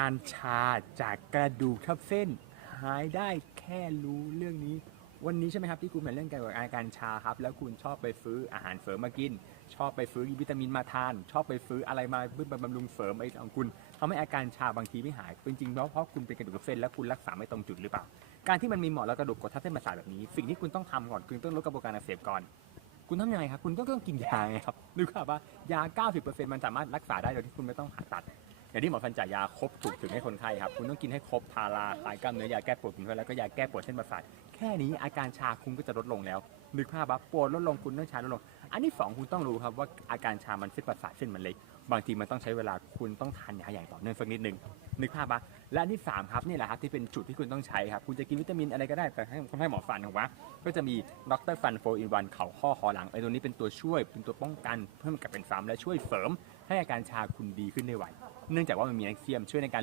การชาจากกระดูกทับเส้น หายได้แค่รู้เรื่องนี้ วันนี้ใช่ไหมครับที่คุณเหมือนเรื่องเกี่ยวกับอาการชาครับ แล้วคุณชอบไปซื้ออาหารเสริมมากิน ชอบไปซื้อวิตามินมาทาน ชอบไปซื้ออะไรมาเพื่อบำรุงเสริมไอ้ของคุณทำให้อาการชาบางทีไม่หายจริงๆแล้วเพราะคุณเป็นกระดูกทับเส้นแล้วคุณรักษาไม่ตรงจุดหรือเปล่า การที่มันมีหมอนแล้วกระดูกกดทับเส้นประสาทแบบนี้ สิ่งที่คุณต้องทำก่อนคือต้องลดกระบวนการอักเสบก่อนคุณทำยังไงครับ คุณก็ต้องกินยาไงครับนึกภาพว่ายา 90%มันสามารถรักษาได้โดยที่คุณไม่ต้องผ่าตัด อย่างที่หมอฟันจ่ายยาครบถูกถึงให้คนไข้ครับ คุณต้องกินให้ครบพาราคลายกล้ามเนื้อยาแก้ปวดคุณแล้วก็ยาแก้ปวดเส้นประสาทแค่นี้อาการชาคุณก็จะลดลงแล้วนึกภาพว่าปวดลดลงคุณต้องชาลดลง อันที่สองคุณต้องรู้ครับว่าอาการชามันเส้นประสาทเส้นมันเล็กบางทีมันต้องใช้เวลาคุณต้องทานยาอย่างต่อเนื่องสักนิดหนึ่งนึกภาพปะและอันที่สามครับนี่แหละครับที่เป็นจุดที่คุณต้องใช้ครับคุณจะกินวิตามินอะไรก็ได้แต่ให้คนให้หมอฟันถูกปะก็จะมีดรฟันโฟอินวันเข่าข้อคอหลังไอ้ตัวนี้เป็นตัวช่วยเป็นตัวป้องกันเพิ่มกับเป็นซ้ำและช่วยเสริมให้อาการชาคุณดีขึ้นได้ไวเนื่องจากว่ามันมีแคลเซียมช่วยในการ